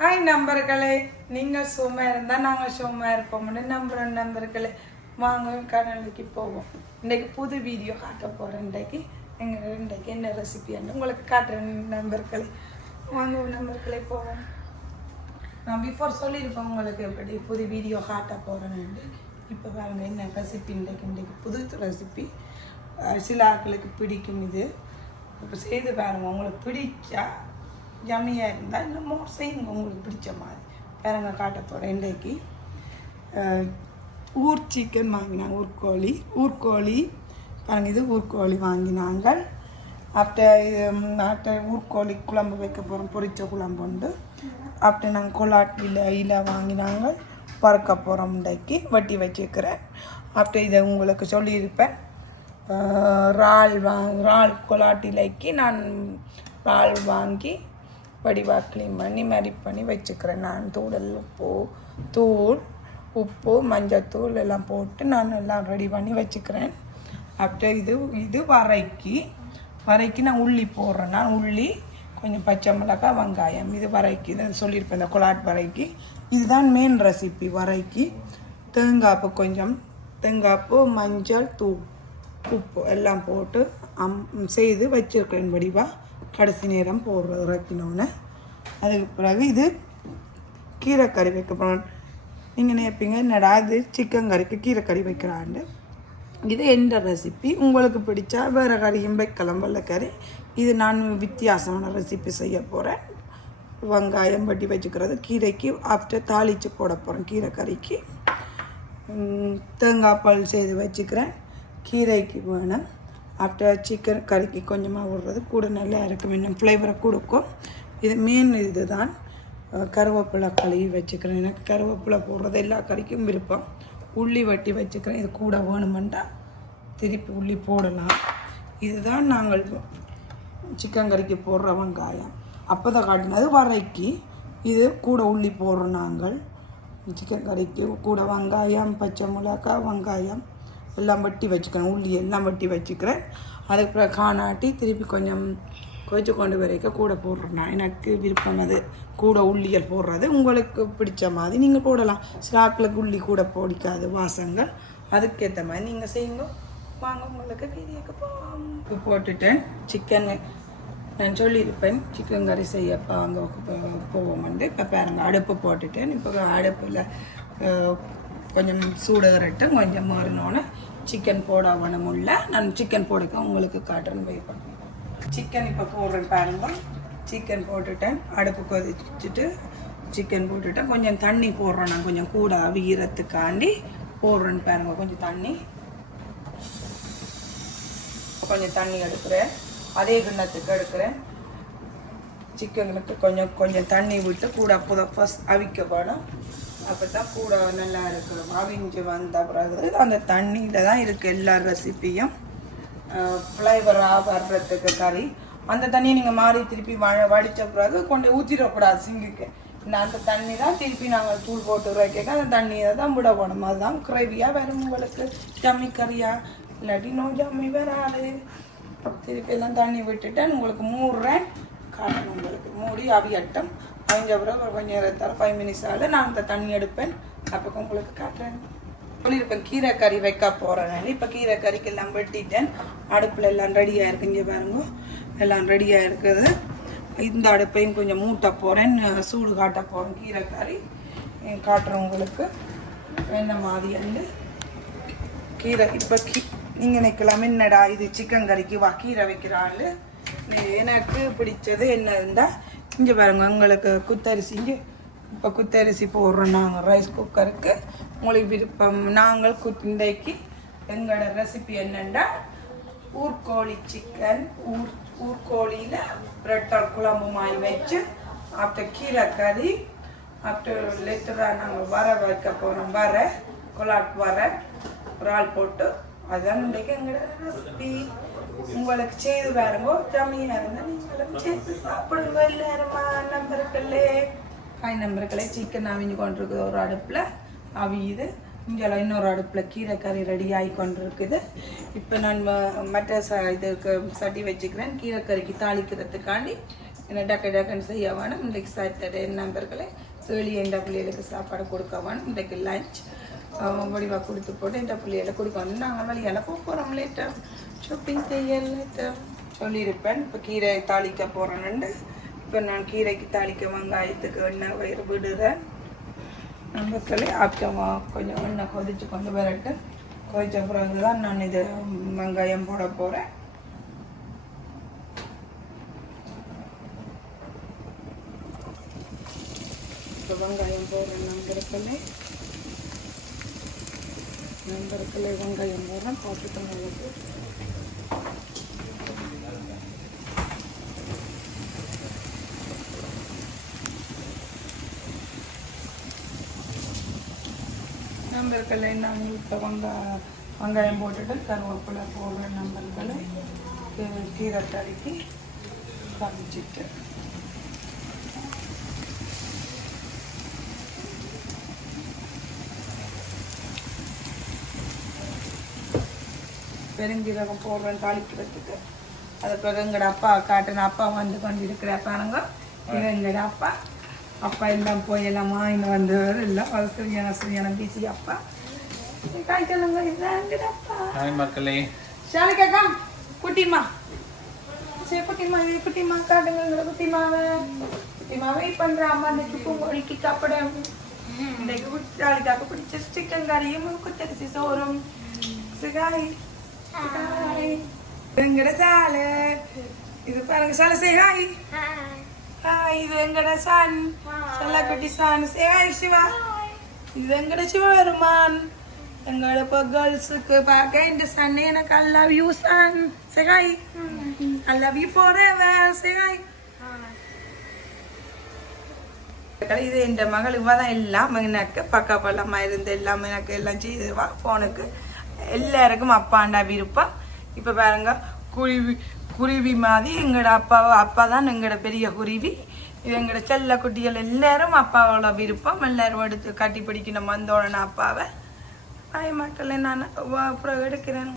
Hi நம்பர்களே நீங்கள் சும்மா இருந்தால் நாங்கள் சும்மா இருப்போம்னு நம்புகிறோம் நம்பர்களே வாங்க கடலுக்கு போவோம். இன்றைக்கு புது வீடியோ காட்ட போகிறேன் இன்றைக்கு எங்கள் இன்றைக்கு என்ன ரெசிபியான்னு உங்களுக்கு காட்டுறேன் நம்பர்களே வாங்க நம்பர்களே போவோம். நான் பிஃபோர் சொல்லியிருப்பேன் உங்களுக்கு எப்படி புது வீடியோ காட்ட போகிறேன்னு இப்போ பாருங்கள் என்ன ரெசிபி இன்றைக்கு? இன்றைக்கு புது ரெசிபி சில ஆக்களுக்கு பிடிக்கும் இது. இப்போ செய்து பாருங்கள் உங்களுக்கு பிடிச்சா ஜம்மியாக இருந்தால் இன்னும் செய்யுங்க உங்களுக்கு பிடிச்ச மாதிரி. பாருங்க காட்ட போகிறேன் இன்றைக்கு ஊர் சிக்கன் வாங்கினாங்க ஊர்கோழி. ஊர்கோழி பாருங்க இது ஊர்கோழி வாங்கினாங்க. ஆஃப்டர் இது ஆஃப்டர் ஊர்கோழி குழம்பு வைக்க போகிறோம் பொரிச்ச குழம்பு உண்டு. ஆஃப்டர் நாங்கள் கொலாட்டியில் இல வாங்கினாங்க பறக்க போகிறோம் இன்றைக்கு வட்டி வச்சுக்கிறேன். ஆஃப்டர் இதை உங்களுக்கு சொல்லியிருப்பேன். இறால் வாங் இறால் கொலாட்டிலைக்கு நான் இறால் வாங்கி வடிவாக க்ளீன் பண்ணி மேரிட் பண்ணி வச்சுக்கிறேன் நான் தூடல் உப்பு தூள் உப்பு மஞ்சத்தூள் எல்லாம் போட்டு நான் எல்லாம் ரெடி பண்ணி வச்சுக்கிறேன். ஆஃப்டர் இது இது வரைக்கி வரைக்கி நான் உள்ளி போடுறேன். நான் உள்ளி கொஞ்சம் பச்சை மிளகாய் வெங்காயம் இது வரைக்கி தான் சொல்லியிருப்பேன் இந்த கொலாட் வரைக்கு. இதுதான் மெயின் ரெசிபி வரைக்கி. தேங்காய்ப்பு கொஞ்சம் தேங்காய்ப்பு மஞ்சள் தூள் உப்பு எல்லாம் போட்டு அம் செய்து வச்சுருக்கிறேன் வடிவாக கடைசி நேரம் போடுற இறக்கினோன்னே அதுக்கு பிறகு இது கீரைக்கறி வைக்க போகிறோம் நீங்கள் நினைப்பீங்க என்னடா இது சிக்கன் கறிக்கு கீரைக்கறி வைக்கிறாண்டு இது எந்த ரெசிபி உங்களுக்கு பிடிச்சா வேறு கறியும் வைக்கலாம் வெள்ளைக்கறி. இது நான் வித்தியாசமான ரெசிபி செய்ய போகிறேன் வெங்காயம் வட்டி வச்சுக்கிறது கீரைக்கு ஆஃப்டர் தாளித்து போட போகிறேன் கீரைக்கறிக்கு தேங்காய் பால் செய்து வச்சுக்கிறேன். கீரைக்கு வேணும். ஆஃப்டர் சிக்கன் கறிக்கு கொஞ்சமாக விடுறது. கூட நல்லா இருக்கும் இன்னும் ஃப்ளேவரை கொடுக்கும். இது மெயின் இது தான் கருவேப்பிலை கழுவி வச்சுக்கிறேன். எனக்கு கருவேப்பிலை போடுறது எல்லா கறிக்கும் விருப்பம். உள்ளி வட்டி வச்சுக்கிறேன். இது கூட வேணுமெண்டா திருப்பி உள்ளி போடலாம். இதுதான் நாங்கள் சிக்கன் கறிக்கு போடுற வெங்காயம். அப்போ தான் காட்டினது வரைக்கு இது கூட உள்ளி போடுறோம் நாங்கள். சிக்கன் கறிக்கு கூட வெங்காயம் பச்சை மிளகாய் வெங்காயம். எல்லாம் வெட்டி வச்சுக்கிறேன் உள்ளி எல்லாம் வெட்டி வச்சுக்கிறேன். அதுக்கு பிறகு காணாட்டி திருப்பி கொஞ்சம் கொதிச்சு கொண்டு வரைக்கும் கூட போடுறேன். நான் எனக்கு விருப்பம் அது. கூட உள்ளியல் போடுறது. உங்களுக்கு பிடிச்ச மாதிரி நீங்கள் போடலாம். ஸ்லாக்கில் உள்ளி கூட பிடிக்காது வாசங்கள். அதுக்கேற்ற மாதிரி நீங்கள் செய்யுங்க. வாங்க உங்களுக்கு வீடியோக்கு போவோம் போட்டுட்டேன். சிக்கன் நான் சொல்லியிருப்பேன். சிக்கன் கறி செய்ய அங்கே போவோம் வந்து. இப்போ பாருங்கள் அடுப்பு போட்டுட்டேன். இப்போ அடுப்பில் கொஞ்சம் சூடுகிறட்டும் கொஞ்சம் மாறினோன்னே சிக்கன் போட வேணுமுல்ல நான் சிக்கன் போடுக்க உங்களுக்கு காட்டுறேன் வெயிட் பண்ணுறேன் சிக்கன் இப்போ போடுறேன் பாருங்க. சிக்கன் போட்டுட்டேன். அடுப்பு கொதிச்சுட்டு சிக்கன் போட்டுட்டேன். கொஞ்சம் தண்ணி போடுறேன் நான். கொஞ்சம் கூட அவிகிறத்துக்காண்டி போடுறேன்னு பாருங்க. கொஞ்சம் தண்ணி. கொஞ்சம் தண்ணி எடுக்கிறேன். அதே கிண்ணத்துக்கு எடுக்கிறேன். சிக்கனுக்கு கொஞ்சம் கொஞ்சம் தண்ணி விட்டு கூட அப்போ ஃபஸ்ட் அவிக்க வேணும். அப்போ தான் கூட நல்லா இருக்கும் அவிஞ்சு வந்த பிறகு அந்த தண்ணியில் தான் இருக்குது எல்லா ரெசிப்பியும் ஃப்ளேவராக வர்றதுக்கு கறி. அந்த தண்ணியை நீங்கள் மாறி திருப்பி வ வடித்த பிறகு கொண்டு ஊற்றிடக்கூடாது சிங்குக்கு. அந்த தண்ணி தான் திருப்பி நாங்கள் தூள் போட்டு வைக்க அந்த தண்ணியை தான் விட போடணும் அதுதான் கிரேவியாக வரும் உங்களுக்கு. ஜம்மி கறியா? இல்லாட்டி நோ ஜம்மி வராது. திருப்பி எல்லாம் தண்ணி விட்டுட்டேன். உங்களுக்கு மூடுறேன். காட்டணும் உங்களுக்கு மூடி அவியட்டம். அவிஞ்ச பிறகு ஒரு கொஞ்சம் நேரத்தால் ஃபைவ் மினிட்ஸ் ஆகல நான் அந்த தண்ணி எடுப்பேன். அப்போ உங்களுக்கு காட்டுறேன். சொல்லியிருப்பேன் கீரை கறி வைக்க போகிறேன் இப்போ கீரை கறிக்கு எல்லாம் வெட்டிட்டேன். அடுப்பில் எல்லாம் ரெடியாக இருக்கு. இங்கே பாருங்க. எல்லாம் ரெடியாக இருக்குது. இந்த அடுப்பையும் கொஞ்சம் மூட்டை போகிறேன் சூடு காட்ட போகிறேன் கீரை கறி காட்டுறேன் உங்களுக்கு. என்ன மாதிரி வந்து கீரை. இப்போ கீ நீங்கள் நிற்கலாம் என்னடா இது? சிக்கன் கறிக்கு வா. கீரை வைக்கிறாள் எனக்கு பிடிச்சது என்ன இருந்தால் இங்கே பாருங்க உங்களுக்கு குத்தரிசி இங்கே. இப்போ குத்தரிசி போடுறோம் நாங்கள் ரைஸ் குக்கருக்கு உங்களுக்கு விருப்பம் நாங்கள் குத் எங்களோட ரெசிபி என்னென்னா ஊர்கோழி சிக்கன் ஊர் ஊர்கோழியில் ப்ரெட்டால் குழம்பு மாதிரி வச்சு ஆஃப்டர் கீரை கறி ஆஃப்டர் லிட்டராக நாங்கள் வர வைக்க போகிறோம் வர கொலாட் வர இறால் போட்டு அதுதான் இன்றைக்கு எங்களோட ரெசிபி உங்களுக்கு செய்து பாருங்க ஜம்மியாக இருந்தால் நீங்களும் சேர்த்து சாப்பிடுங்க எல்லாருமா நம்பர்களே காய் நம்பர்களே சிக்கன் அவிஞ்சு கொண்டிருக்குது ஒரு அடுப்பில். அவியுது. இங்கே இன்னொரு அடுப்பில் கீரை கறி ரெடி ஆகி கொண்டிருக்குது. இப்போ நான் ம- மற்ற ச இதுக்கு சட்டி வச்சுக்கிறேன். கீரை கறிக்கு தாளிக்கிறதுக்காண்டி என்ன டக்கு டக்குன்னு செய்ய வேணும். இன்றைக்கு சாட்டர்டே நண்பர்களே. ஏழி எந்த பிள்ளைகளுக்கு சாப்பாடு கொடுக்க வேணும். இன்றைக்கு லஞ்ச் வடிவாக கொடுத்து போட்டு இந்த பிள்ளைகளை கொடுக்கணும் நாங்கள் மேலே போக போகிறோம் லேட்டாக ஷாப்பிங் செய்ய லேட்டாக சொல்லியிருப்பேன். இப்போ கீரை தாளிக்க போகிறேன்னு இப்போ நான் கீரைக்கு தாளிக்க வெங்காயத்துக்கு எண்ணெய் வயிறு விடுறேன். நம்ம சொல்லி ஆப்பிட்டமா கொஞ்சம் எண்ணெய் கொதிச்சு கொண்டு வரட்டு. கொதிச்ச பிறகு தான் நான் இது வெங்காயம் போட போகிறேன் இப்போ வெங்காயம் போடுறேன் நம்பர்களே நம்பர்களே வெங்காயம் போடுறேன் பார்த்துட்டு உங்களுக்கு நம்பர்களை நான் இப்போ வெங்கா வெங்காயம் போட்டுட்டு கருவேப்பிலை போடுற நம்பர்களை கீரை தடுக்கி காமிச்சிட்டு. பெருஞ்சீரகம் போடுறேன் தாளிக்கிறதுக்கு. அது பிறகு எங்கட அப்பா காட்டின அப்பா வந்து கொண்டு இருக்கிற பாருங்க. இது எங்கட அப்பா. அப்பா எல்லாம் போய் எல்லாம் வாங்கிட்டு வந்தவர். எல்லாம் அது சரியான சரியான பிசி அப்பா. காய்ச்சலுங்க இதுதான் அப்பா. ஹாய் மக்களே. ஷாலிகாக்கா குட்டிமா சரி குட்டிமா இது குட்டிமா காட்டுங்க. குட்டிமாவை. குட்டிமா வெயிட் பண்ற அம்மா இந்த துப்பு மொழிக்கு சாப்பிட இன்னைக்கு ஷாலிகாக்கு பிடிச்ச சிக்கன் கறியும் குத்தரிசி சோறும். சிகாய் எங்கட சாலை இது பாருங்க சாலை சே ஹாய் ஹாய் இது எங்கட சான் செல்லக்குட்டி சான் சே ஹாய் சிவா இது எங்கட சிவபெருமான் எங்களோட இப்போ கேர்ள்ஸுக்கு பார்க்க இந்த சன் எனக்கு I love you son say hi I love you forever say hi இது என் மகள் இவ தான் எல்லாம் எனக்கு பக்கா பள்ளமாக இருந்து எல்லாம் எனக்கு எல்லாம் செய்துவா ஃபோனுக்கு எல்லாருக்கும் அப்பாண்டா விருப்பம். இப்போ பாருங்க குருவி குருவி மாதிரி எங்களோட அப்பாவை அப்பா தான் எங்களோட பெரிய குருவி. இது எங்களோட செல்ல குட்டிகள் எல்லாரும் அப்பாவோட விருப்பம். எல்லாரும் எடுத்து கட்டி பிடிக்கணும் வந்தோடனே அப்பாவை. பயமாட்டல நான் அப்புறம் எடுக்கிறேன்.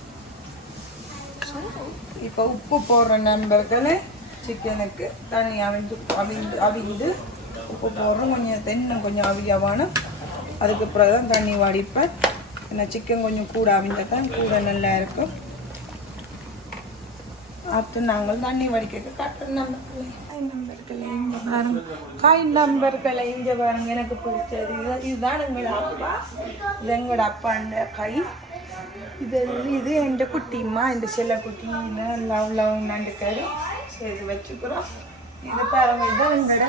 இப்போ உப்பு போடுற நண்பர்களே சிக்கனுக்கு தனி அவிந்து அவிந்து அவிந்து உப்பு போடுறோம். கொஞ்சம் தென்னும் கொஞ்சம் அவியவானும். அதுக்கு பிறகு தான் தண்ணி வடிப்பேன். ஏன்னா சிக்கன் கொஞ்சம் கூட அவிந்தால் தான் கூட நல்லா இருக்கும். அடுத்து நாங்கள் தண்ணி வடிக்க கட்டுற நம்பர்களே காய் நம்பர்களே இங்கே பாருங்க. காய் நம்பர்களை இங்கே பாருங்க எனக்கு பிடிச்சது. இது இதுதான் எங்களோட அப்பா. இது எங்களோட அப்பாண்ட கை. இது இது என் குட்டிம்மா இந்த செல்ல குட்டி. லவ் லவ் நண்டுக்காரு சரி வச்சுக்கிறோம். இது பாருங்க இதுதான் எங்களோட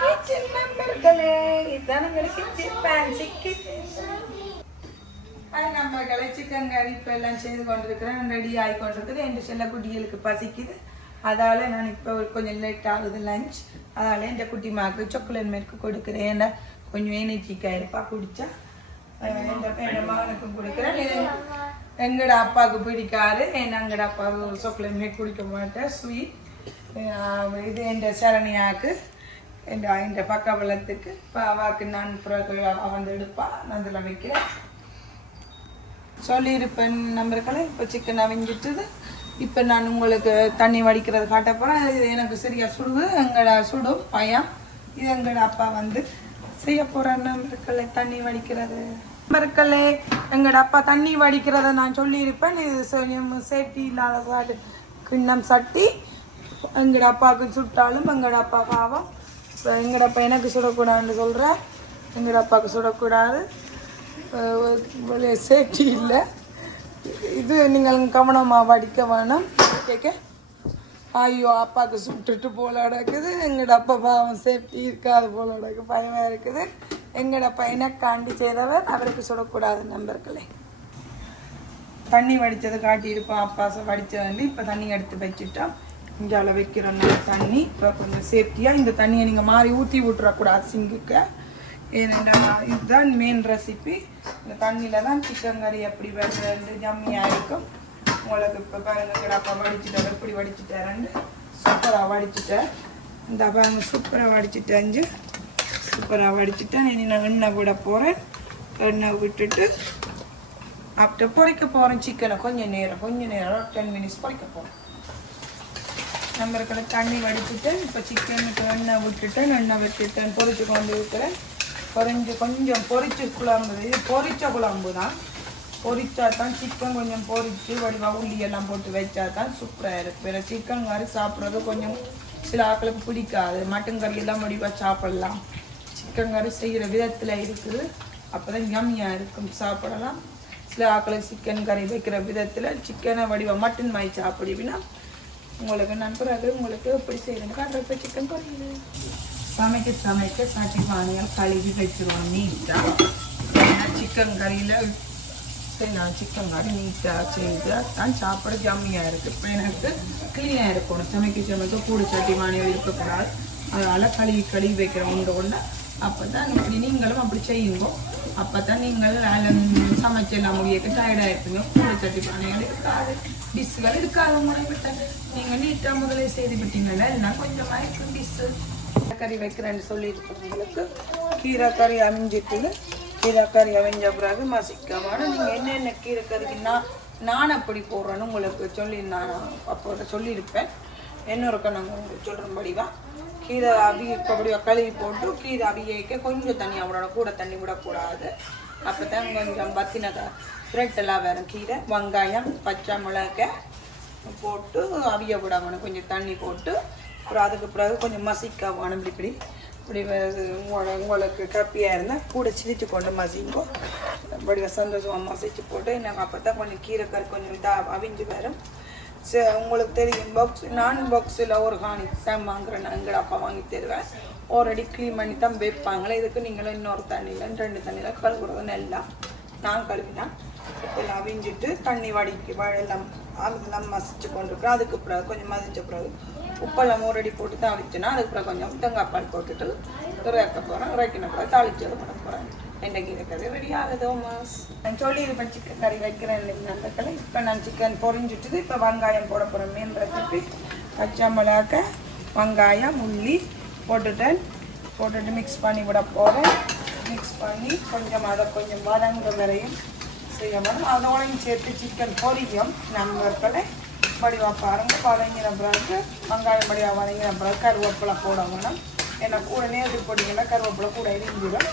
கிச்சன் நம்பர்களே இதுதான் எங்களோட கிச்சன் ஃபேன்சி கிச்சன் ஹாய் நண்பர்களே சிக்கன் கறி இப்போ எல்லாம் செய்து கொண்டிருக்கிறேன் ரெடி ஆகி கொண்டிருக்குது. என் செல்ல குட்டிகளுக்கு பசிக்குது. அதால் நான் இப்போ கொஞ்சம் லேட் ஆகுது லஞ்ச் அதால் என் குட்டி மாக்கு சாக்லேட் மில்க் கொடுக்குறேன். ஏன்னா கொஞ்சம் எனர்ஜிக்காக இருப்பா குடித்தா என் என் மகனுக்கும் கொடுக்குறேன். எங்கட அப்பாவுக்கு பிடிக்காது. ஏன்னா எங்கட அப்பா சாக்லேட் மில்க் குடிக்க மாட்டேன். ஸ்வீட் இது என் சரணியாக்கு என் இந்த பக்கபலத்துக்கு பாவாக்கு நான் பிறகு அவ வந்து எடுப்பா நான் இதில் வைக்கிறேன். சொல்லியிருப்பேன் நம்பர்களை இப்போ சிக்கன் அவிஞ்சிட்டுது. இப்போ நான் உங்களுக்கு தண்ணி வடிக்கிறது காட்ட போகிறேன் இது எனக்கு சரியாக சுடுது. எங்களை சுடும்? பயம் இது எங்களோட அப்பா வந்து செய்ய போகிற நம்பர்களை தண்ணி வடிக்கிறது. நம்பர்களே எங்களோட அப்பா தண்ணி வடிக்கிறத நான் சொல்லியிருப்பேன். இது சேஃப்டி இல்லாத சாடு கிண்ணம் சட்டி. எங்களோட அப்பாவுக்கு சுட்டாலும் எங்களோட அப்பா பாவம். இப்போ எங்களோட அப்பா எனக்கு சுடக்கூடாதுன்னு சொல்கிறேன் எங்களோட அப்பாவுக்கு சுடக்கூடாது. சேஃப்டி இல்லை. இது நீங்கள் கவனமாக வடிக்க வேணாம். கேட்க ஐயோ அப்பாவுக்கு சுட்டுட்டு போல நடக்குது. எங்களோட அப்பா பாவம் சேஃப்டி இருக்காது போல நடக்கு பயமாக இருக்குது. எங்களோட பையனை காண்டி செய்தவர் அவருக்கு சுடக்கூடாது நம்பர்களே தண்ணி வடித்ததை காட்டியிருப்போம். அப்பா வடித்த வந்து இப்போ தண்ணி எடுத்து வச்சுட்டோம் இங்கே வைக்கிறோம் நம்ம தண்ணி. இப்போ கொஞ்சம் சேஃப்டியாக இந்த தண்ணியை நீங்கள் மாறி ஊற்றி விட்டுறக்கூடாது சிங்குக்கு. ஏனென்றால் இதுதான் மெயின் ரெசிபி இந்த தண்ணியில் தான் சிக்கன் கறி எப்படி வருது ஜம்மியாக இருக்கும். உங்களுக்கு இப்போ பாருங்கள் அப்பா வடிச்சுட்டார் எப்படி வடிச்சுட்டாருன்னு சூப்பராக வடிச்சுட்டேன். இந்த பாருங்க சூப்பராக வடிச்சுட்டேன் சூப்பராக வடிச்சுட்டேன். இனி நான் எண்ணெய் விட போகிறேன் எண்ணெய் விட்டுட்டு அப்புறம் பொரிக்க போகிறேன் சிக்கனை கொஞ்சம் நேரம் கொஞ்சம் நேரம் டென் மினிட்ஸ் பொறிக்க போகிறேன் இருக்கிற தண்ணி வடிச்சுட்டேன் இப்போ சிக்கனுக்கு எண்ணெய் விட்டுட்டேன் எண்ணெய் விட்டுட்டேன் பொறிச்சு கொண்டு விட்டுறேன் பொரிஞ்சு கொஞ்சம் பொரிச்சு குழம்பு இது பொரிச்ச குழம்பு தான். பொரிச்சா தான் சிக்கன் கொஞ்சம் பொரிச்சு வடிவா உள்ளி எல்லாம் போட்டு வச்சா தான் சூப்பராக இருக்கும். வேறு சிக்கன் மாதிரி சாப்பிட்றது கொஞ்சம் சில ஆக்களுக்கு பிடிக்காது. மட்டன் கறி எல்லாம் வடிவா சாப்பிடலாம். சிக்கன் கறி செய்கிற விதத்தில் இருக்குது. அப்போ தான் யம்மியாக இருக்கும். சாப்பிடலாம். சில ஆக்களுக்கு சிக்கன் கறி வைக்கிற விதத்தில் சிக்கனை வடிவா மட்டன் மாதிரி சாப்பிடுவினா உங்களுக்கு நண்பராக உங்களுக்கு எப்படி செய்யணும் காட்டுறப்ப சிக்கன் கறி சமைக்க சமைக்க சட்டி பானைகள் கழுவி வச்சிருவோம் நீட்டாக ஏன்னா சிக்கன் கறியில் நான் சிக்கன் கறி நீட்டாக செய்தால் தான் சாப்பிட ஜம்மியாக இருக்குது இப்போ எனக்கு க்ளீனாக இருக்கணும். சமைக்க சமைக்க கூடு சட்டி பானைகள் இருக்கக்கூடாது. அதனால் கழுவி கழுவி வைக்கிற உண்டு கொண்டு அப்போ தான் இப்படி நீங்களும் அப்படி செய்யுங்கோ. அப்போ தான் நீங்கள் வேலை சமைச்செல்லாம் முடியக்க டயர்டாக இருப்பீங்க. கூடு சட்டி பானைகள் இருக்காது. டிஷ்ஷுகள் இருக்காது. உங்களை விட்ட. நீங்கள் நீட்டாக முதலே செய்து விட்டீங்களா இல்லைன்னா கொஞ்சமாக இருக்கும் டிஷ்ஷு கறி வைக்கிறேன்னு சொல்லியிருக்கிறவங்களுக்கு கீரை கறி அமைஞ்சிட்டு கீரை கறி அமைஞ்ச பிறகு மசிக்கமான நீங்கள் என்னென்ன கீரை நான் அப்படி போடுறேன்னு உங்களுக்கு சொல்லி நான் அப்போ சொல்லியிருப்பேன். இன்னொருக்க நாங்கள் உங்களுக்கு சொல்கிறபடிவா கீரை அவி இப்படி கழுவி போட்டு கீரை அவியக்க கொஞ்சம் தண்ணி விடணும் கூட தண்ணி விடக்கூடாது. அப்போ தான் கொஞ்சம் பத்தின த்ரெட் எல்லாம் வரும் கீரை. வெங்காயம் பச்சை மிளகாய் போட்டு அவிய விடணும் கொஞ்சம் தண்ணி போட்டு அப்புறம் அதுக்கு பிறகு கொஞ்சம் மசிக்காவும் அனுப்பி இப்படி இப்படி உங்களுக்கு கப்பியாக இருந்தால் கூட சிரித்து கொண்டு மசிங்கோ. இப்படி சந்தோஷமாக மசிச்சு போட்டு எனக்கு அப்போ தான் கொஞ்சம் கீரை கறி கொஞ்சம் இதாக அவிஞ்சு வரும். சரி உங்களுக்கு தெரியும் பாக்ஸ் நான் பாக்ஸில் ஒரு ஹானி தான் வாங்குறேன். நான் எங்கட அப்பா வாங்கி தருவேன். ஒரு அடி க்ளீன் பண்ணி தான் வைப்பாங்களே. இதுக்கு நீங்களும் இன்னொரு தண்ணியில் ரெண்டு தண்ணியில் கழுவுறது நல்லா. நான் கழுவினேன் எல்லாம் அவிஞ்சிட்டு தண்ணி வடிக்கு வ- எல்லாம் அதெல்லாம் மசிச்சு கொண்டு அதுக்கு பிறகு கொஞ்சம் மசிச்ச பிறகு உப்பெல்லாம் மூரடி போட்டு தான் அவிச்சுனா அதுக்கு பிறகு கொஞ்சம் தேங்காய் பால் போட்டுட்டு இறக்க போகிறேன் இறக்கின பிறகு தாளிச்சு பண்ண போகிறேன் இன்றைக்கி இருக்கிறது ரெடி ஆகுதோ மாஸ்? நான் சொல்லியிருப்பேன் சிக்கன் கறி வைக்கிறேன் அந்த கல்ல இப்போ நான் சிக்கன் பொறிஞ்சிட்டு இப்போ வெங்காயம் போட போகிறேன் மீன் ரெசிபி பச்சை மிளகாக்க வெங்காயம் உள்ளி போட்டுட்டேன். போட்டுட்டு மிக்ஸ் பண்ணி விட போகிறேன் மிக்ஸ் பண்ணி கொஞ்சம் அதை கொஞ்சம் வதங்குற வரையும் செய்யணும். அதோடையும் சேர்த்து சிக்கன் பொரியும். நண்பர்களை வடிவா பாருங்க. வதங்கின பிறகு வெங்காயம் வடிவா வதங்கின பிறகு கருவேப்பிலை போட வேணும் ஏன்னா கூட அது போட்டிங்கன்னா கருவேப்பிலை கூட எரிஞ்சிடும்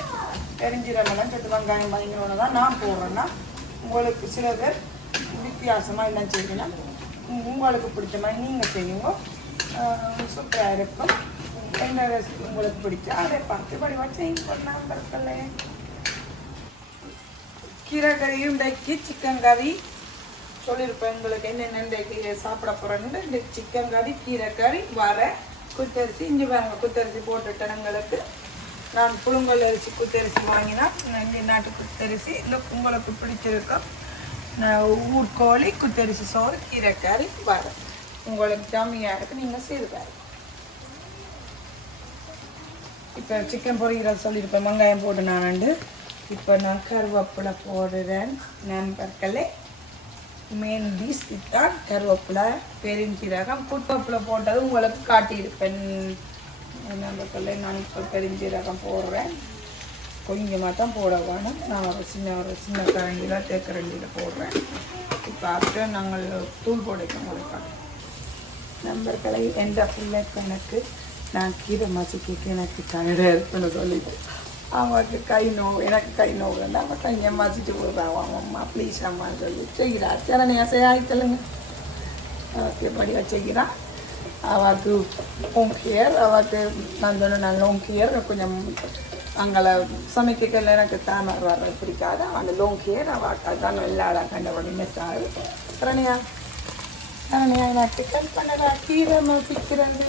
எரிஞ்சிடலாம் சேர்த்து வெங்காயம் வதங்கினோன்னு தான் நான் போடுறேன்னா உங்களுக்கு சில பேர் வித்தியாசமாக என்ன செய்யணும் உங்களுக்கு பிடிச்ச மாதிரி நீங்கள் செய்யுங்க. சூப்பராக இருக்கும். என்ன ரெசிபி உங்களுக்கு பிடிச்சா அதை பார்த்து வடிவா செய்யுங்க நண்பர்களே கீரை கறியும் இன்றைக்கு சிக்கன் கறி சொல்லியிருப்பேன் உங்களுக்கு என்னென்ன இன்றைக்கு சாப்பிட போகிறேன்னு இந்த சிக்கன் கறி கீரை கறி வர குத்தரிசி. இஞ்சி பாருங்க குத்தரிசி போட்டுட்டேன் எங்களுக்கு நான் புழுங்கல் அரிசி குத்தரிசி வாங்கினா இங்கே நாட்டு குத்தரிசி இல்லை உங்களுக்கு பிடிச்சிருக்கோம். நான் ஊர்கோழி குத்தரிசி சோறு கீரை கறி வர. உங்களுக்கு ஜாமியாக இருக்கு நீங்கள் செய்து பாருங்க. இப்போ சிக்கன் பொரிக்கிறது சொல்லியிருப்பேன் வெங்காயம் போட்டு நான் இப்போ நான் கருவேப்பிலை போடுறேன். நண்பர்களே மெயின் டிஷ் இதுதான். கருவேப்பிலை பெருஞ்சீரகம் குட்டப்பிலை போட்டது உங்களுக்கு காட்டியிருப்பேன். நண்பர்களே நான் இப்போ பெருஞ்சீரகம் போடுறேன். கொஞ்சமாக தான் போட வேணும். நான் ஒரு சின்ன ஒரு சின்ன கரண்டியில் தேக்கரண்டியில் போடுறேன். இப்போ அப்படியே நாங்கள் தூள் போடைக்க உங்களுக்கு நண்பர்களை எந்த பிள்ளை எனக்கு நான் கீரை மசிக்க எனக்கு டயர்டாக இருக்குன்னு சொல்லிட்டு அவனுக்கு கை நோவு எனக்கு கை நோவுன்னா அவன் கொஞ்சம் மசிச்சு விடுறான் அம்மா ப்ளீஸ் அம்மான்னு சொல்லி செய்கிறா. சரணி ஆசையாயிட்டலுங்க அவருக்கு படியாக செய்கிறான். அவருக்கு உன் கேர் அவருக்கு நான் சொன்ன நல்ல லோங் ஹியர் கொஞ்சம் அங்களை சமைக்கல எனக்கு தாமரை வர்றது பிடிக்காது. அவன் லோங் ஹியர் அவளுக்கு அதான் எல்லா கண்டபடி மிஸ் ஆகுது சரணியா சரணியா எனக்கு கல் பண்ணடா கீரை மசிக்கிறது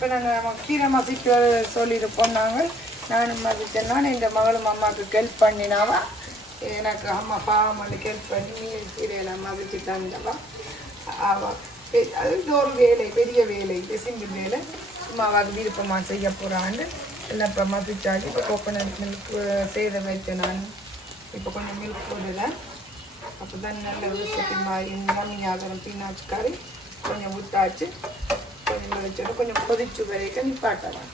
இப்போ நாங்கள் கீரை மசிக்க சொல்லியிருப்போம் நாங்கள். நானும் மதித்தேன்னா நான் இந்த மகளும் அம்மாவுக்கு ஹெல்ப் பண்ணினாவா? எனக்கு அம்மா பாவம் வந்து ஹெல்ப் பண்ணி மீன் கீரையெல்லாம் மதித்து தந்தவா அவள் அது இது ஒரு வேலை பெரிய வேலை. இது சிங்கிள் வேலை. சும்மா அவள் விருப்பமாக செய்ய போகிறான்னு எல்லாம் இப்போ மசிச்சாச்சு இப்போ கோகோனட் மில்க் செய்த வைத்தேன் நான். இப்போ கொஞ்சம் மில்க் போடுறேன் அப்போ தான் நல்ல ரெசிபி மாதிரி மம்மியாகரம் பீனாச்சு கறி கொஞ்சம் ஊற்றாச்சு கொஞ்சம் வச்சுட்டு கொஞ்சம் கொதிச்சு வரைக்கும் நிப்பாட்டலாம்.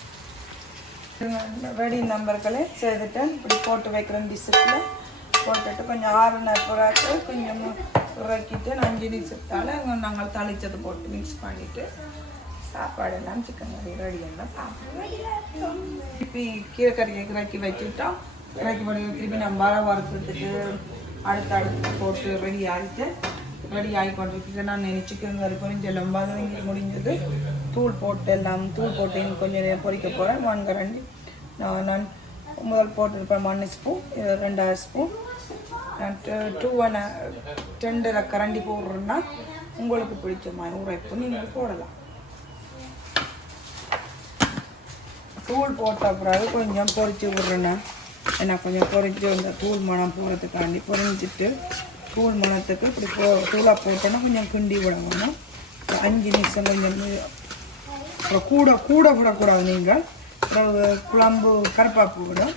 ரெடி நம்பர்களை செய்துட்டேன் இப்படி போட்டு வைக்கிறேன் டிஷ்ஷில் போட்டுட்டு கொஞ்சம் ஆறுன பிறகு கொஞ்சம் இறக்கிட்டு அஞ்சு நிமிஷத்தால் நாங்கள் தளிச்சது போட்டு மிக்ஸ் பண்ணிவிட்டு சாப்பாடு எல்லாம் சிக்கன் கறி ரெடி எல்லாம் சாப்பிடுவோம். திருப்பி கீரை கறியை இறக்கி வச்சுட்டோம். இறக்கி பண்ணி திருப்பி நம்ம வர வரத்துக்கு அடுத்து அடுத்து போட்டு ரெடி ஆகிட்டு ரெடி ஆகி கொண்டிருக்கு நான் சிக்கன் கறி பொரிஞ்செல்லாம் வதங்கி முடிஞ்சது தூள் போட்டு எல்லாம் தூள் போட்டு இன்னும் கொஞ்சம் நேரம் பொறிக்க போகிறேன் மண் கரண்டி நான் நான் முதல் போட்டிருப்பேன் ஒன்று ஸ்பூன் இது ரெண்டாயிரம் ஸ்பூன் நான் டூ ஒன் ரெண்டரை கரண்டி போடுறேன்னா உங்களுக்கு பிடிச்ச மாதிரி உரைப்பு நீங்கள் போடலாம் தூள் போட்ட பிறகு கொஞ்சம் பொறிச்சு விட்றேண்ணா ஏன்னா கொஞ்சம் பொறிச்சு இந்த தூள் மணம் போகிறதுக்காண்டி பொரிஞ்சிட்டு தூள் மணத்துக்கு இப்படி போ தூளாக போட்டோன்னா கொஞ்சம் கிண்டி விடணும். அஞ்சு நிமிஷம் கொஞ்சம் அப்புறம் கூட கூட விடக்கூடாது நீங்கள். அப்புறம் குழம்பு கருப்பாப்பு விடும்.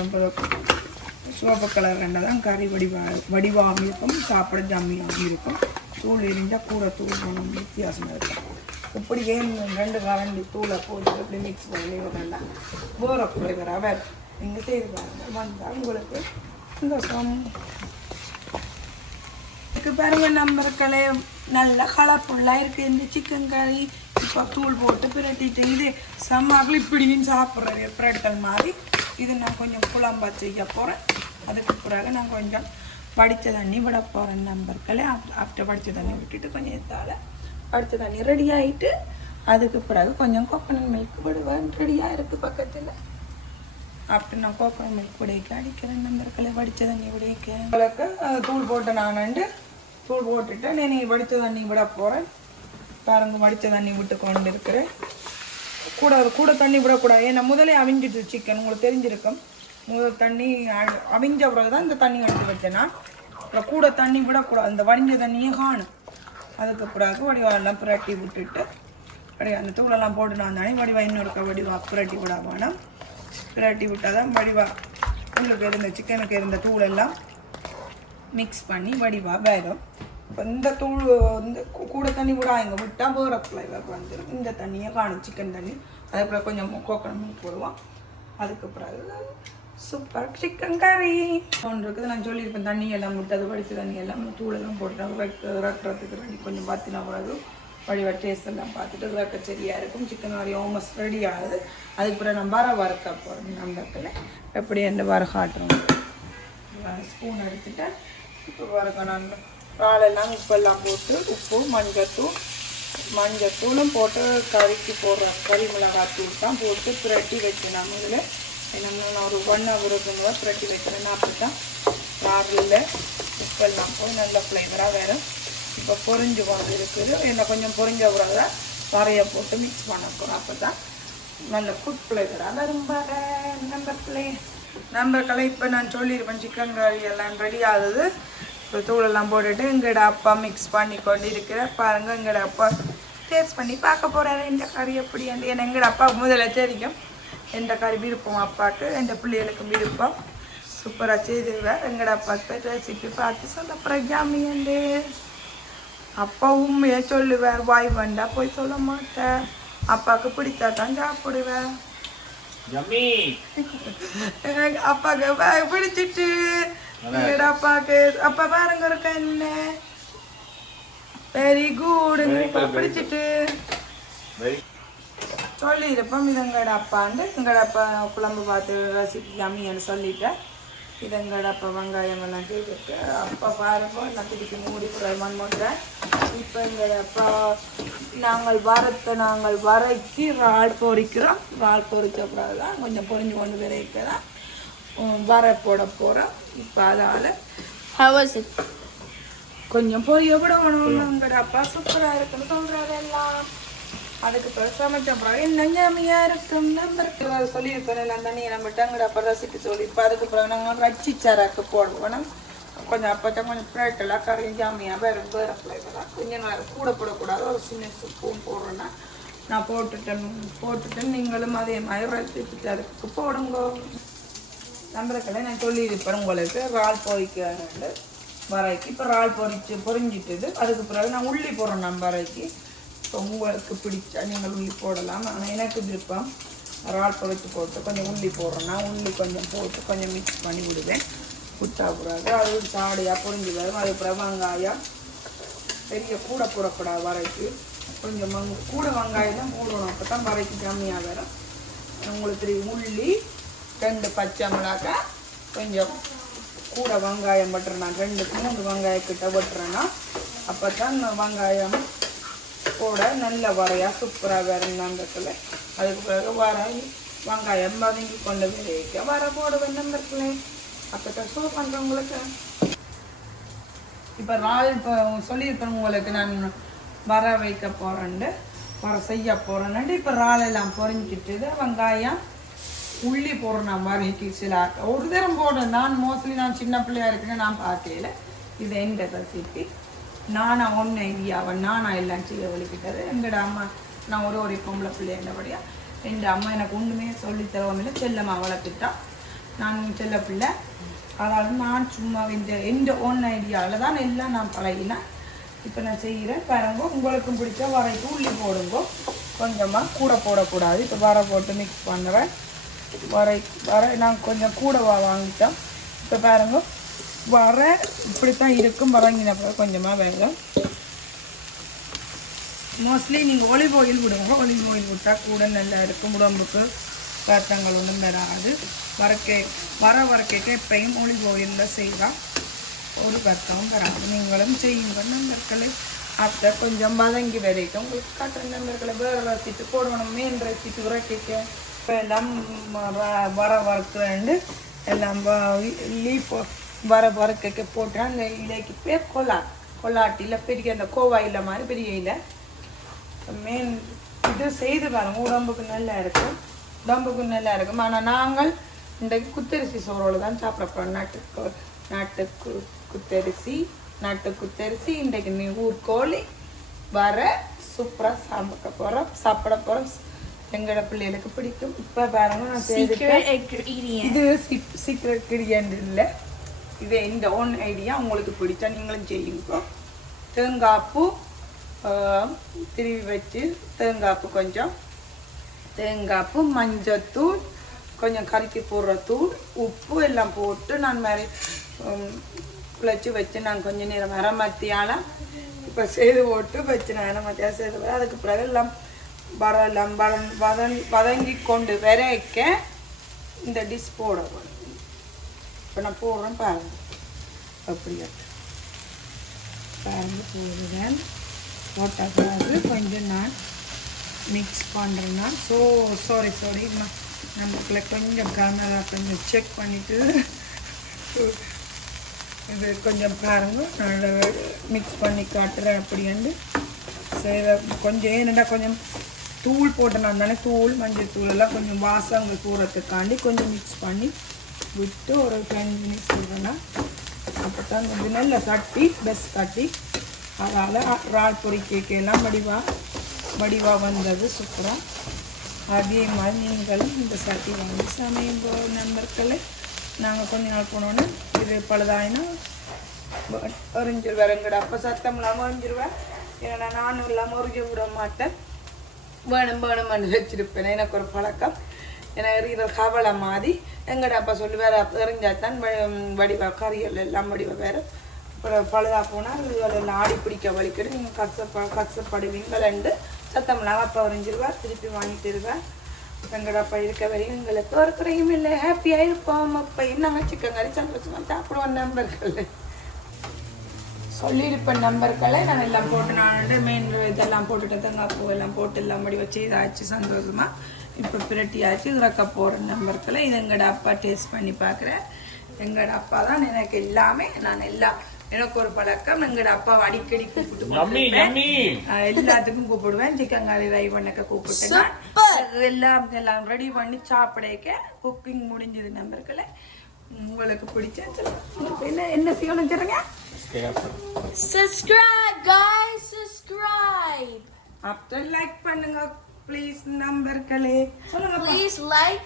அப்புறம் சிவப்பு கலர் தான் கறி வடிவா வடிவாகவும் இருக்கும் சாப்பிட ஜம்மியாகவும் இருக்கும். தூள் எரிஞ்சால் கூட தூள் மணம் வித்தியாசமாக இருக்கும். இப்படியே ரெண்டு கரண்டி தூளை போட்டு இப்படி மிக்ஸ் பண்ணி வேண்டாம் போகிற ஃப்ளேவராக வேறு நீங்கள் செய்து பாருங்கள் வந்தால் உங்களுக்கு சந்தோஷம். இதுக்கு பாருங்க நம்பர்களே நல்ல கலர்ஃபுல்லாக இருக்குது இந்த சிக்கன் கறி இப்போ தூள் போட்டு பிரட்டிட்டு இது செம்மாக்கள் இப்படியும் சாப்பிட்றது பிரட்டல் மாதிரி. இது நான் கொஞ்சம் குழம்பா செய்ய போகிறேன் அதுக்கு பிறகு நான் கொஞ்சம் படித்த தண்ணி விட போகிறேன் நம்பர்களே ஆஃப்டர் படித்த தண்ணி விட்டுட்டு கொஞ்சம் எத்தால படித்த தண்ணி ரெடி ஆகிட்டு அதுக்கு பிறகு கொஞ்சம் கோக்கனட் மில்க் விடுவேன். ரெடியாக இருக்குது பக்கத்தில். அப்படி நான் கோக்கனட் மில்க் உடைக்க அடிக்கிறேன் நம்பர்களை வடித்த தண்ணி உடைக்க உங்களுக்கு தூள் போட்டு நான் தூள் போட்டுட்டு நான் வடித்த தண்ணி விட போகிறேன் பாருங்க வடித்த தண்ணி விட்டு கொண்டு இருக்கிறேன் கூட கூட தண்ணி விடக்கூடாது. ஏன்னா முதலே அவிஞ்சிட்டு சிக்கன் உங்களுக்கு தெரிஞ்சிருக்கும். முதல் தண்ணி அவிஞ்ச பிறகு தான் இந்த தண்ணி எடுத்து வச்சேன் நான் அப்புறம் கூட தண்ணி விடக்கூடாது. அந்த வடிஞ்ச தண்ணியை காணும். அதுக்கு பிறகு வடிவாலாம் புரட்டி விட்டுட்டு வடிவா அந்த தூளெல்லாம் போட்டு நான் தானே வடிவா இன்னொருக்க வடிவா புரட்டி விட வேணாம். புரட்டி விட்டால் தான் வடிவா உங்களுக்கு இருந்த சிக்கனுக்கு இருந்த தூள் எல்லாம் மிக்ஸ் பண்ணி வடிவாக வேகும் இப்போ இந்த தூள் வந்து கூட தண்ணி கூட இங்கே விட்டால் வேறு ஃப்ளேவர் வந்துடும் இந்த தண்ணியை காணும் சிக்கன் தண்ணி. அதுக்கப்புறம் கொஞ்சம் கோகனட் மில்க் போடுவோம். அதுக்கு பிறகு சூப்பர் சிக்கன் கறி ஒன்று இருக்குது நான் சொல்லியிருப்பேன் தண்ணி எல்லாம் விட்டு அது வடித்த தண்ணி எல்லாம் தூளெல்லாம் போட்டு இறக்குறதுக்கு ரெடி கொஞ்சம் பார்த்தினா பிறகு வடிவா டேஸ்ட் எல்லாம் பார்த்துட்டு இறக்க சரியாக இருக்கும். சிக்கன் கறி ஆல்மோஸ்ட் ரெடி ஆகுது. அதுக்கு பிறகு நம்ம வர வறுக்க போகிறோம் நம்ம எப்படி என்ன வர காட்டுறோம் ஸ்பூன் எடுத்துட்டு இப்போ பாருங்க நான். இறாலெல்லாம் உப்பெல்லாம் போட்டு உப்பு மஞ்சத்தூள் மஞ்சத்தூளும் போட்டு கறிக்கு போடுற கறி மிளகாத்தூள் தான் போட்டு புரட்டி வைக்கணும். இதில் நம்ம ஒரு ஒன் ஹவருக்கு மேலே புரட்டி வைக்கணும். அப்படி தான் இறாலில் உப்பெல்லாம் போய் நல்ல ஃப்ளேவராக வேறு இப்போ பொரிஞ்சு கொண்டு இருக்குது. என்ன கொஞ்சம் பொரிஞ்ச பிறகு வரைய போட்டு மிக்ஸ் பண்ண அப்போ தான் நல்ல குட் ஃப்ளேவராக வரும் பாரு நம்ம கலை இப்போ நான் சொல்லியிருப்பேன் சிக்கன் கறி எல்லாம் ரெடி ஆகுது. இப்போ தூளெல்லாம் போட்டுட்டு எங்களோட அப்பா மிக்ஸ் பண்ணி கொண்டு இருக்கிற பாருங்க எங்களோட அப்பா டேஸ்ட் பண்ணி பார்க்க போகிறாரு இந்த கறி எப்படி அந்த ஏன்னா எங்களோட அப்பா முதல்ல தெரியும் எந்த கறி விருப்பம் அப்பாவுக்கு எந்த பிள்ளைகளுக்கு விருப்பம். சூப்பராக செய்திருவேன் எங்களோட அப்பாவுக்கு ரெசிபி பார்த்து சொல்ல அப்புறம் அப்பா உண்மையை சொல்லுவார் வாய் வந்தா போய் சொல்ல மாட்டேன். அப்பாவுக்கு பிடித்தா தான் சாப்பிடுவேன். அப்பாக்கு பிடிச்சிட்டு அப்பாக்கு. அப்பா பாருங்க ஒரு கண்ணு. வெரி குட் பிடிச்சிட்டு. சொல்லியிருப்போம். இது எங்கட அப்பாண்டு எங்கட அப்பா குழம்பு பார்த்து ரசிக்காமின்னு சொல்லிட்டேன். இது அப்போ வெங்காயம் எல்லாம் கேட்டு அப்பா பாருங்க நான் திருப்பி மூடி மண் பண்ணுறேன் இப்போ எங்கட அப்பா நாங்கள் வரத்தை நாங்கள் வரைக்கு இறால் பொறிக்கிறோம் இறால் பொரிச்ச பிறகு தான் கொஞ்சம் பொரிஞ்சு கொண்டு விரைக்க தான் வர போட போகிறோம் இப்போ அதால் How was கொஞ்சம் பொரிய விடணும் எங்கட அப்பா சூப்பராக இருக்குன்னு சொல்கிறாரு அதுக்கு சமைச்ச பிறகு ஞாமியா இருக்கும் நம்பர் சொல்லியிருப்பேன் எல்லாம் தண்ணி நம்ம எங்கட அப்பா சொல்லி இப்போ அதுக்கு பிறகு நாங்கள் ரச்சி சராக்கு போடுவோம். கொஞ்சம் அப்போ கொஞ்சம் பிளேட்டெல்லாம் கறி ஜாமியாக வேறு வேறு ஃப்ளேவராக கொஞ்சம் நேரம் கூட போடக்கூடாது. ஒரு சின்ன ஸ்பூன் போடுறேன்னா நான் போட்டுட்டேன் போட்டுட்டேன். நீங்களும் அதே மாதிரி ரசிச்சு அதுக்கு போடுங்க. நம்பருக்களை நான் சொல்லியிருப்பேன் உங்களுக்கு. இறால் பொரிக்க வரைக்கு. இப்போ இறால் பொரிச்சு பொரிஞ்சிட்டுது அதுக்கு பிறகு நான் உள்ளி போடுறேன் இப்போ உங்களுக்கு பிடிச்சா நீங்கள் உள்ளி போடலாம். ஆனால் எனக்கு விருப்பம் இறால் பொரிச்சு போட்டு கொஞ்சம் உள்ளி போடுறேன்னா உள்ளி கொஞ்சம் போட்டு கொஞ்சம் மிக்ஸ் பண்ணி விடுவேன். விட்டா பிறகு அது சாடையாக பொறிஞ்சு வரும். அது பிறகு வெங்காயம் பெரிய கூட போடக்கூடாது வரைக்கு. கொஞ்சம் மங்க கூட வெங்காயம் தான் போடணும். அப்போ தான் வரைக்கு கம்மியாக வரும். உங்களுக்கு தெரியும் உள்ளி ரெண்டு பச்சை மிளகா கொஞ்சம் கூட வெங்காயம் வெட்டுறேன் நான் ரெண்டு மூணு வெங்காயக்கிட்ட வெட்டுறேன்னா அப்போ தான் வெங்காயம் கூட நல்ல வரையாக சூப்பராக வரும் அதுக்கு பிறகு வர வெங்காயம் வதங்கி கொண்டு வைக்க வர போடுவேன் நம்பர்களே அப்போ சூ பண்ணுறவங்களுக்கு இப்போ ரால் இப்போ சொல்லியிருப்பேன் உங்களுக்கு நான் வர வைக்க போகிறேன்ட்டு வர செய்ய போகிறேன்ட்டு இப்போ இறால் எல்லாம் பொறிஞ்சிட்டுது வெங்காயம் உள்ளி போடுறேன் நான் வரைக்கு சில ஒரு தரம் போடுறேன். நான் மோஸ்ட்லி நான் சின்ன பிள்ளையா இருக்கேன்னு நான் பார்க்கல இது எந்த ரெசிபி நானா ஒன்று ஐடியாவை நானா எல்லாம் செய்ய கிட்டது எங்களோட அம்மா நான் ஒரு ஒரு பொம்பளை பிள்ளை என்னபடியா எங்கள் அம்மா எனக்கு ஒன்றுமே சொல்லி தரவும் செல்லம்மா வளர்த்துட்டா. நான் செல்ல பிள்ளை. அதாவது நான் சும்மா இந்த எந்த ஓன் ஐடியாவில் தான் எல்லாம் நான் பழகினேன். இப்போ நான் செய்கிறேன் பாருங்க உங்களுக்கும் பிடிச்ச வரைக்கும் உள்ளி போடுங்க. கொஞ்சமாக கூட போடக்கூடாது. இப்போ வர போட்டு மிக்ஸ் பண்ணுறேன். வரை வர நான் கொஞ்சம் கூட வா வாங்கிட்டேன். இப்போ பாருங்க வர இப்படித்தான் இருக்கும். வரங்கினப்ப கொஞ்சமாக வேகம் மோஸ்ட்லி நீங்கள் ஒலிவ் ஆயில் விடுங்க ஒலிவ் ஆயில் விட்டால் கூட நல்லா இருக்கும். உடம்புக்கு ரத்தங்கள் ஒன்றும் வராது. வரக்கே வர வரக்கேக்க எப்பயும் ஒலிவ் ஆயிலில் செய்தால் ஒரு ரத்தம் வராது. நீங்களும் செய்யுங்க நண்பர்களை. அத்தை கொஞ்சம் வதங்கி வரைக்கும் உங்களுக்கு காட்டுற நண்பர்களை. வேறு ரசித்து போடணுமே மீன் ரசித்து உரைக்க இப்போ எல்லாம் வர வர வேண்டு எல்லாம் லீஃப் வர வறுக்க போட்டு அந்த இலைக்கு பேர் கொல்லா கொல்லாட்டியில் பெரிய அந்த கோவா இலை மாதிரி பெரிய இலை. மீன் இது செய்து பாருங்க. உடம்புக்கு நல்லா இருக்கும். உடம்புக்கு நல்லா இருக்கும். ஆனால் நாங்கள் இன்றைக்கு குத்தரிசி சோறோடு தான் சாப்பிட போகிறோம் நாட்டு நாட்டு கு- குத்தரிசி நாட்டு குத்தரிசி. இன்றைக்கு நீ ஊர்கோழி வர சூப்பராக சாப்பிட போகிறோம் சாப்பிட போகிறோம் எங்களோட பிள்ளைகளுக்கு பிடிக்கும். இப்போ பாருங்க நான். இது சீக்கிரம் கிரியண்ட் இல்லை. இது இந்த ஓன் ஐடியா உங்களுக்கு பிடிச்சா நீங்களும் செய்யுங்க. தேங்காப்பு திருவி வச்சு தேங்காய்ப்பு கொஞ்சம். தேங்காய் மஞ்சத்தூள் கொஞ்சம் கறிக்கு போடுற தூள் உப்பு எல்லாம் போட்டு நான் மாதிரி குழச்சி வச்சு நான் கொஞ்ச நேரம் அரைமத்தியால இப்போ செய்து போட்டு வச்சு நான் அரைமத்தியால செய்து அதுக்கு பிறகு எல்லாம் வரலாம் வதன் வதங்கி கொண்டு வரைக்க இந்த டிஷ் போடணும் இப்போ நான் போடுறேன் பாருங்க. அப்படியா? பாருங்க போடுறேன். போட்ட பிறகு கொஞ்சம் நான் மிக்ஸ் பண்ணுறேன்னா ஸோ சாரி சாரி நமக்குள்ள கொஞ்சம் கேமரா கொஞ்சம் செக் பண்ணிவிட்டு இது கொஞ்சம் பாருங்கள் நான் மிக்ஸ் பண்ணி காட்டுறேன் அப்படின்ட்டு சரி கொஞ்சம் ஏனெண்டா கொஞ்சம் தூள் போட்டேன் தானே தூள் மஞ்சள் தூள் எல்லாம் கொஞ்சம் வாசங்க கூறத்துக்காண்டி கொஞ்சம் மிக்ஸ் பண்ணி விட்டு ஒரு டென் மினிட்ஸ் விடணும் அப்போ தான் அந்த நல்ல தட்டி பெஸ்ட் தட்டி அதால் ரால் பொறி கேக்கெல்லாம் வடிவாக வடிவாக வந்தது சூப்பராக அதே மாதிரி நீங்களும் இந்த சட்டி வாங்கி சமையும் போ- நண்பர்களே. நாங்கள் கொஞ்ச நாள் போனோன்னே இது பழுதாயினா எறிஞ்சிருவேன் எங்கட அப்போ சத்தம் இல்லாமல் எறிஞ்சிருவேன் ஏன்னா நானும் இல்லாமல் உறிஞ்ச விட மாட்டேன். வேணும் வேணும்னு வச்சிருப்பேன். எனக்கு ஒரு பழக்கம். எனக்கு எறிகிற கவலை மாதிரி. எங்கட அப்பா சொல்லுவார் எறிஞ்சாத்தான் வடிவா கறிகள் எல்லாம் வடிவ வேறு அப்புறம் பழுதா போனால் இதுகள் எல்லாம் ஆடி பிடிக்க வலிக்கிட்டு நீங்கள் கஷ்டப்ப கஷ்டப்படுவீங்களண்டு சத்தம் இல்லாமல் அப்பா எறிஞ்சிருவார் திருப்பி வாங்கிட்டு இருவேன் எங்கட அப்பா இருக்க வரையும் எங்களுக்கு ஒரு குறையும் இல்லை. ஹாப்பியாக இருப்போம். அப்போ நாங்கள் சிக்கன் கறி சந்தோஷமாக சாப்பிடுவோம் நண்பர்கள். சொல்லியிருப்பேன் நம்பர்களை நான் எல்லாம் போட்டு நான் மெயின் இதெல்லாம் போட்டுட்டு தங்க பூ எல்லாம் போட்டு எல்லாம் முடி வச்சு இதாச்சு சந்தோஷமாக இப்போ பிரட்டியாச்சு. இறக்க போகிற நம்பர்களை இது எங்களோட அப்பா டேஸ்ட் பண்ணி பார்க்குறேன் எங்களோட அப்பா தான் எனக்கு எல்லாமே நான் எல்லாம் எனக்கு ஒரு பழக்கம். எங்களோட அப்பா அடிக்கடி கூப்பிட்டு எல்லாத்துக்கும் கூப்பிடுவேன். சிக்கன் கறி ரை பண்ணக்க கூப்பிட்டேன் எல்லாம் எல்லாம் ரெடி பண்ணி சாப்பிடக்க. குக்கிங் முடிஞ்சது நம்பர்களை உங்களுக்கு பிடிச்ச என்ன என்ன செய்யணும் சொல்லுங்க Subscribe, guys. Subscribe. அப்புறம் லைக் பண்ணுங்க. ப்ளீஸ் நம்பர்களே சொல்லுங்க Please like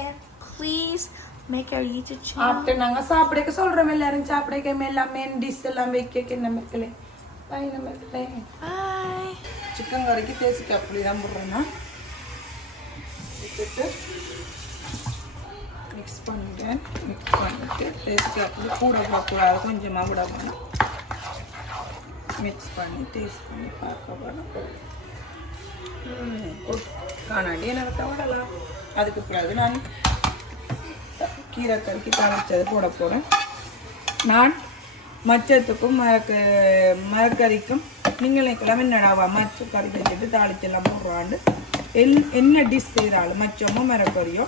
and please make our YouTube channel. அப்புறம் நாங்க சாப்பிடக்க சொல்றோம் எல்லாரும் சாப்பிடக்க எல்லாமே டிஷ் எல்லாம் வைக்க நம்பர்களே பை நம்பர்களே Bye. சிக்கன் கறிக்கு தேசிக்கு அப்படி தான் போடுறேன்னா விட்டுட்டு மிக்ஸ் பண்ணிட்டேன் மிக்ஸ் பண்ணிட்டு டேஸ்ட்டு அப்படி கூட போடக்கூடாது கொஞ்சமாக விட வேணும் மிக்ஸ் பண்ணி டேஸ்ட் பண்ணி பார்க்க வேணும் ம், ஓ, காணாடி எனக்கு விடலாம் அதுக்கு பிறகு நான் கீரை கறிக்கு தாளிச்சது போட போகிறேன் நான் மச்சத்துக்கும் மரக்கு மரக்கறிக்கும் நீங்களே கிழமை நடாவா மச்ச கறி வச்சுட்டு தாளிச்செல்லாம் போடுறாண்டு எல் என்ன டிஷ் செய்கிறாலும் மச்சமோ மரக்கறியோ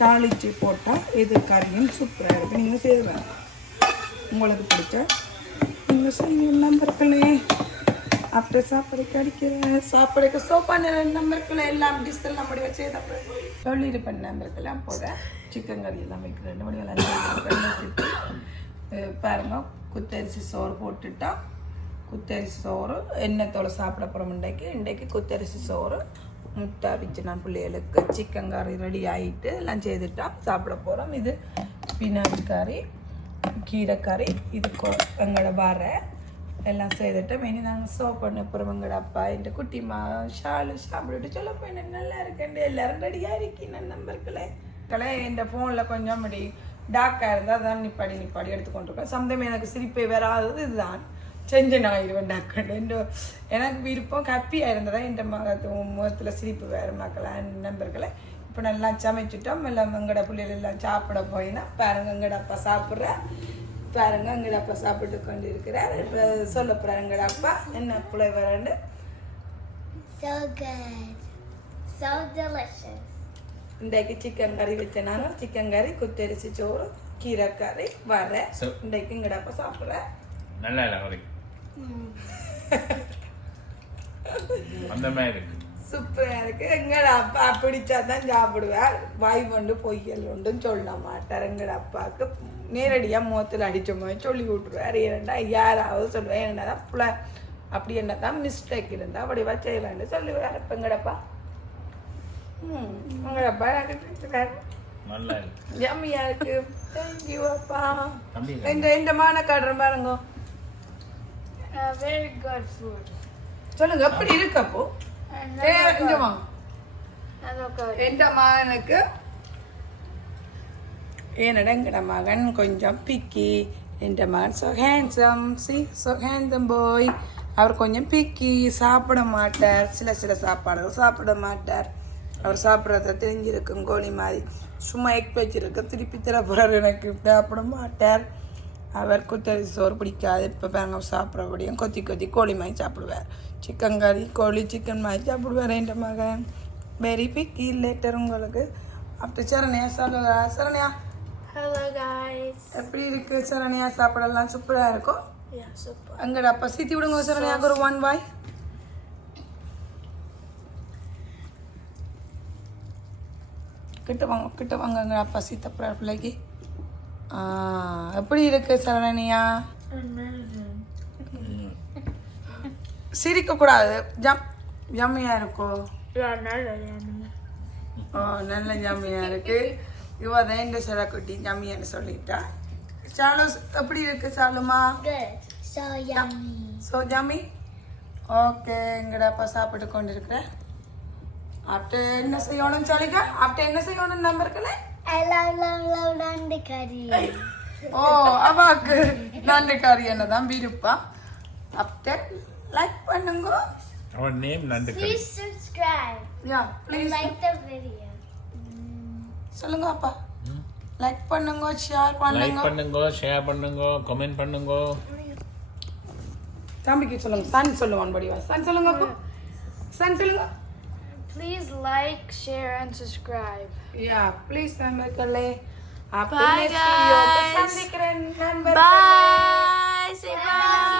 தாளித்து போட்டால் இது கறியும் சூப்பராக இருக்கும் நீங்கள் செய்வேன் உங்களுக்கு பிடிச்ச நீங்கள் செய்யலாம் பிறக்கலையே அப்படியே சாப்பாடு அடிக்கிறேன் சாப்பாடுக்கு சோப்பான நம்பருக்குள்ள எல்லாம் டிஷ் எல்லாம் முடி வச்சு சொல்லியிருப்பேன் நம்பருக்கெல்லாம் போகிறேன் சிக்கன் கறி எல்லாம் வைக்கிறேன். ரெண்டு மணி பாருங்க குத்தரிசி சோறு போட்டுட்டா குத்தரிசி சோறு எண்ணெத்தோட சாப்பிட போகிறோம் இன்றைக்கு. இன்றைக்கு குத்தரிசி சோறு முட்டை வச்சு நான் பிள்ளைகளுக்கு சிக்கன் கறி ரெடி ஆகிட்டு எல்லாம் செய்துட்டா சாப்பிட போகிறோம் இது பினாட் கறி கீரை கறி இது எங்களோட வர எல்லாம் செய்துட்டு இனி நாங்கள் சோ பண்ண போகிறோம் அப்பா என் குட்டிமா ஷாலு சாப்பிட்டுட்டு சொல்ல போய் நல்லா இருக்கேன் எல்லாரும் ரெடியாக இருக்கேன் நம்பர்களே களே என் ஃபோனில் கொஞ்சம் அப்படி டாக்காக இருந்தால் தான் நிப்பாடி நிப்பாடி எடுத்துக்கொண்டிருக்கேன் சம்தம் எனக்கு சிரிப்பே வராதது இதுதான். செஞ்சு நான் இருவேன் டாக்கண்டு என்று எனக்கு விருப்பம் ஹாப்பியாக இருந்ததா என் மகத்து முகத்தில் சிரிப்பு வேறு மக்களா நண்பர்களை. இப்போ நல்லா சமைச்சிட்டோம் எல்லாம் எங்கட பிள்ளைகள் எல்லாம் சாப்பிட போயினா பாருங்க எங்கட அப்பா சாப்பிட்ற. பாருங்க எங்கட அப்பா சாப்பிட்டு கொண்டு இருக்கிறார் இப்போ சொல்ல போகிறார் எங்கட அப்பா என்ன பிள்ளை வரண்டு So good. So delicious. இன்றைக்கு சிக்கன் கறி வச்ச நானும் சிக்கன் கறி குத்தரிசி சோறு கீரை கறி வர So- இன்றைக்கு எங்கட அப்பா சாப்பிட்றேன் நல்லா இல்லை அந்த மாதிரி இருக்கு. சூப்பரா இருக்கு எங்கட அப்பா பிடிச்சா தான் சாப்பிடுவார். வாய் கொண்டு பொய்யல் ஒன்றும் சொல்ல மாட்டார். எங்கட அப்பாவுக்கு நேரடியாக முகத்தில் அடிச்ச மாதிரி சொல்லி விட்டுருவார். ஏன்னா யாராவது சொல்லுவேன் என்னடா புள்ள அப்படி என்ன தான் மிஸ்டேக் இருந்தால் வடிவா செய்யலான்னு சொல்லுவார். இப்போ எங்கடப்பா ம் எங்கடப்பா இருக்கிறார் நல்லா இருக்கு. ஜம்மியா இருக்கு. தேங்க்யூ அப்பா. தம்பி இந்த இந்த மான காட்டுறேன் பாருங்க. Very good food. சொல்லுங்க எப்படி இருக்கு எந்த மகனுக்கு என்னடா எங்கட மகன் கொஞ்சம் பிக்கி எந்த மகன் so handsome see so handsome போய் அவர் கொஞ்சம் பிக்கி சாப்பிட மாட்டார் சில சில சாப்பாடுகள் சாப்பிட மாட்டார் அவர் சாப்பிட்றத தெரிஞ்சிருக்கும் கோழி மாதிரி சும்மா எக் வச்சிருக்க திருப்பி தர போகிறார் எனக்கு சாப்பிட மாட்டார் அவர் குத்தரி சோறு பிடிக்காது இப்போ பாருங்க சாப்பிட்றபடியும் கொத்தி கொத்தி கோழி மாதிரி சாப்பிடுவார் சிக்கன் கறி கோழி சிக்கன் மாதிரி சாப்பிடுவார் என் மகன். வெரி பிக் லேட்டர் உங்களுக்கு. அப்படி சரணியா சொல்லுங்க சரணியா. Hello, guys. எப்படி இருக்கு சரணியா? சாப்பிடலாம் சூப்பராக இருக்கும். அங்கட அப்பா சீத்தி விடுங்க சரணியாக்கு ஒரு ஒன் வாய் கிட்ட வாங்க கிட்ட வாங்க அப்பா சீத்தப்புற பிள்ளைக்கு. ஆ, எப்படி இருக்கு சரணியா? Amazing. சிரிக்க கூடாது ஜம் ஜம்மியா இருக்கும் Yeah, நல்ல yummy. ஓ நல்ல ஜம்மியா இருக்கு. இவ தான் இந்த சிறக்குட்டி ஜம்மியான்னு சொல்லிட்டா. சாலு எப்படி இருக்கு சாலுமா. ஸோ ஜம்மி ஓகே எங்கடா அப்பா சாப்பிட்டு கொண்டு இருக்கிறேன் ஆஃப்டர் என்ன செய்யணும் சொல்லிக்க ஆஃப்டர் என்ன செய்யணும் nandi curry. ஓ அவாக்கு நண்டு கறி என்னதான் விருப்பம் ஆஃப்டர் லைக் பண்ணுங்க. அவன் நேம் நண்டு Please subscribe யா ப்ளீஸ் like the video. சொல்லுங்க அப்பா. லைக் பண்ணுங்க ஷேர் லைக் பண்ணுங்க. பண்ணுங்க ஷேர் பண்ணுங்க கமெண்ட் பண்ணுங்க. தம்பிக்கு சொல்லுங்க. சன் சொல்லுவான் படிவா. சன் சொல்லுங்க அப்போ. சன் சொல்லுங்க. Please like, share, and subscribe. யா ப்ளீஸ் நண்பர்களே. Bye, guys. சந்திக்கிறேன் நண்பர்களே. Bye.